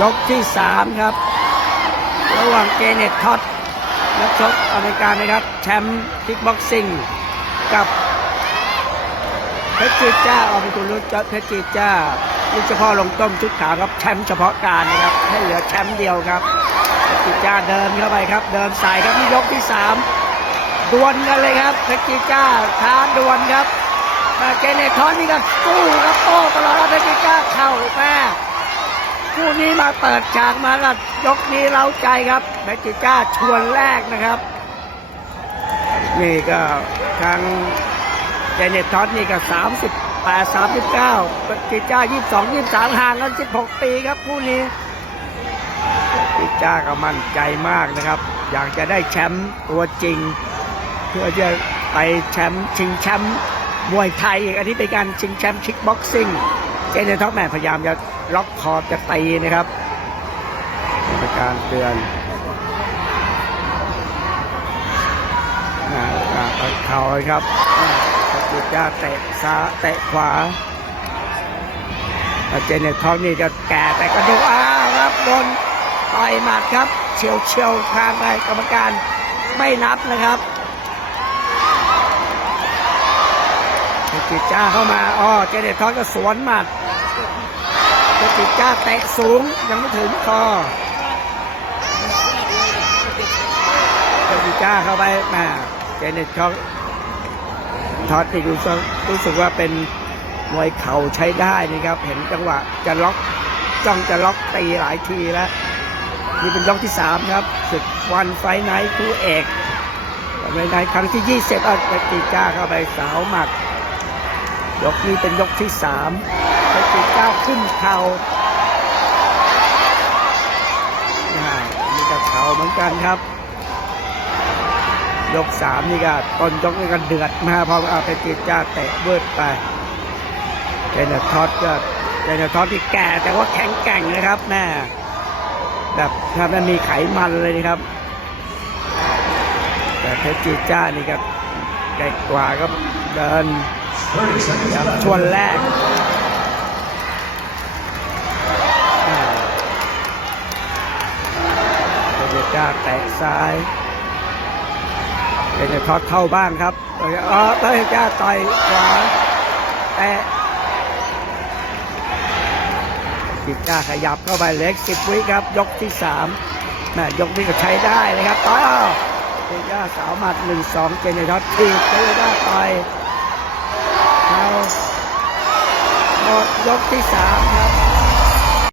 ยกที่สามครับ ระหว่างเจเน็ตท็อตนักชกอเมริกันนะครับ แชมป์คิกบ็อกซิ่งกับเพชรจีจ้าออกเป็นคุณรุ่นเพชรจีจ้าลูกเฉพาะลงต้มชุดขาวครับแชมป์เฉพาะการนะครับให้เหลือแชมป์เดียวครับเพชรจีจ้าเดินเข้าไปครับ เดินสายครับที่ยกที่สามดวลกันเลยครับเพชรจีจ้าท้าดวลครับแต่เจเน็ตท็อตนี่ก็สู้ครับโต้ตลอดเพชรจีจ้าเข่า คู่นี้มาเปิดฉากมาแล้วยกนี้เล้าใจครับแมจิก้าชวนแรกนะครับ นี่ก็ทางเจเนตท็อตนี่ก็38 39แมจิก้า22 23ห่างกัน16ปีครับคู่นี้แมจิก้าก็มั่นใจมากนะครับ อยากจะได้แชมป์ตัวจริง เพื่อจะไปแชมป์ชิงแชมป์มวยไทยอีกอันนี้เป็นการชิงแชมป์คิกบ็อกซิ่ง เจนเนท็อปแมนพยายามจะล็อกคอจะตีนะครับเป็นการเตือนนะการเอาเข่าครับจุดจ้าเตะซ้าเตะขวาเจนเนท็อปนี่จะแก่แต่กระดูกอ้าครับโดนต่อยหมัดครับเฉียวเฉียวทางไปกรรมการไม่นับนะครับจิตจ้าเข้ามา อ๋อ เจเนท็อปก็สวนหมัด จะติดก้าเตะสูงยังไม่ถึงคอจะติดก้าเข้าไปมาเจเน็ตเขาทอดติดรู้สึกว่าเป็นมวยเข่าใช้ได้นะครับ เห็นจังหวะจะล็อกจ้องจะล็อกตีหลายทีแล้ว นี่เป็นยกที่ 3 ครับสุดวันไฟไนท์คู่เอกไฟไนท์ครั้งที่ 20อัตติก้าเข้าไปสาวหมัด ยกนี้เป็นยกที่ 3 ไปติเจ้าขึ้นเขา่ามีกับเขาเหมือนกันครับ ยกสามนี่ก็ตอนยกนี่ก็เดือดมาพอเอาไปติดก้าเตะเบิดไปเจนท็อตก็เจนท็อตที่แก่แต่ว่าแข็งแกร่งนะครับแม่แบบถ้ามันมีไขมันเลยนะครับ แต่เพชรจีจ้านี่ครับใหญ่กว่าก็เดินชวนแรก เบเจ้าแตะซ้ายเบเจทอดเข้าบ้างครับเออเบเจ้าต่อยขวาแตะจิจ้าขยับเข้าไปเล็กสิบวิครับ ยกที่สามแม่ยกนี้ก็ใช้ได้เลยครับต่อยอ้าวเบเจ้าสาวหมัดหนึ่งสองเจเนทอดทีเบเจ้าต่อยเราหมดยกที่สามครับ